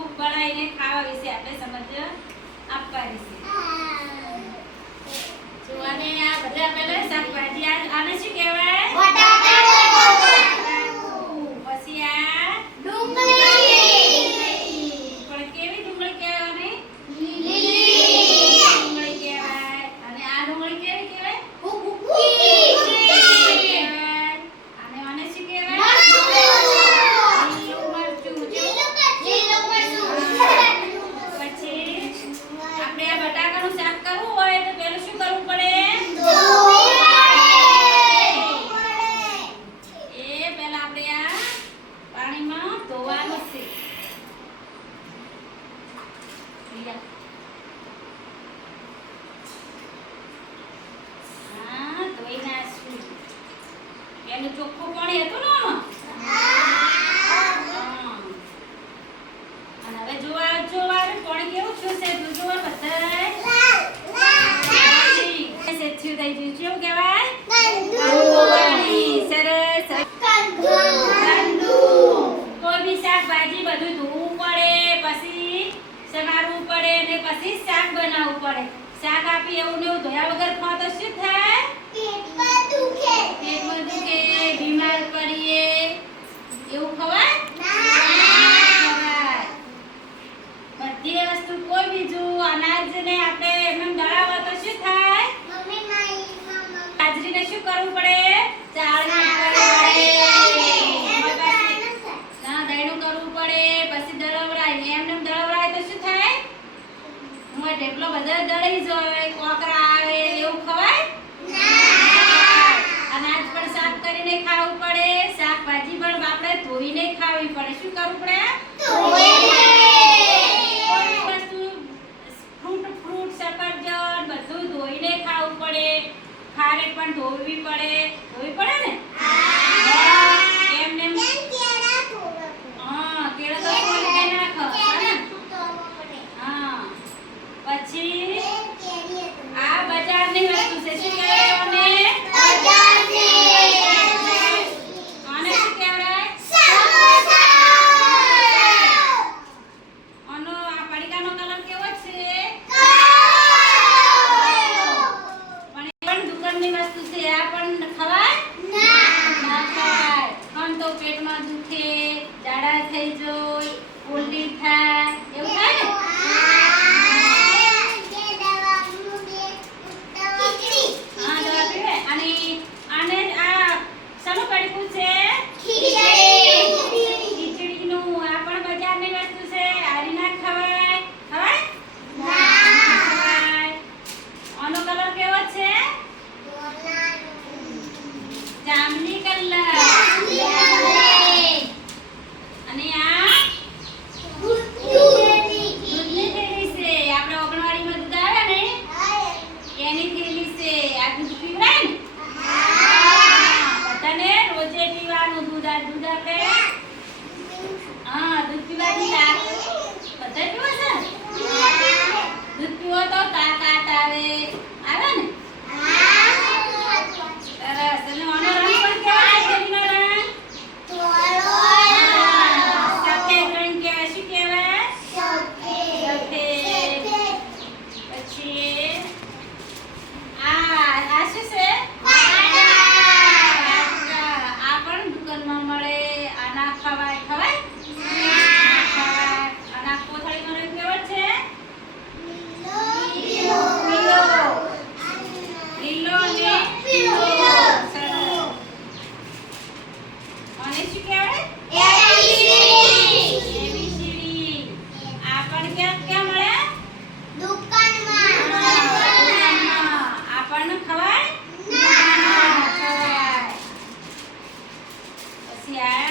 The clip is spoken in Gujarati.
ચોખ્ખું બનાવીને ખાવા વિશે આપણે સમજ આપવાની છે. જો અને આ બધા પહેલા શાકભાજી આ- આને શું કહેવાય પછી આ ડુંગળી પણ કેવી ડુંગળી કહેવાની લીલી ડુંગળી કહેવાય અને આ ડુંગળી કેવી કહેવાય ભૂકી કહેવાય અને આને શું કહેવાય લીલું મરચું પછી આપણે આ બટાકાનું શાક કરવું હોય તો પહેલું શું કરવું પડે એ પહેલા આપણે આ પાણીમાં ધોવાનું છે નાખશું પેલું ચોખ્ખું પાણી હતું ને આમાં? અને હવે જોવા જોવા પાણી કેવું છે જોવા બધાય પાણી. સેચ્યું થઈ ગયું છે. એવું કહેવાય પાણી. સરસ ઠંડુ. કોઈ બી શાકભાજી બધું ધોવું પડે પછી સમારવું પડે ને પછી શાક બનાવવું પડે. શાક આપી એવું ને એવું ધોયા વગર ખાઓ તો શું થાય? પેટમાં દુખે. બીમાર પડીએ. એવું ખવાય? ખવાય. બધી વસ્તુ કોઈ બીજું અનાજ ને આપણે બધા દળી જાય કોકરા આવે એવું ખવાય? અનાજ પણ સાફ કરીને ખાવું પડે. શાકભાજી પણ આપણે ધોઈને ખાવી પડે. શું કરવું પડે? ફ્રૂટ ફ્રૂટ સફરજન બધું ધોઈને ખાવું પડે. ખારેક પણ ધોવી પડે. ધોવી પડે ને? ઝાડા થઈ જાય ઉલટી થાય. Yeah.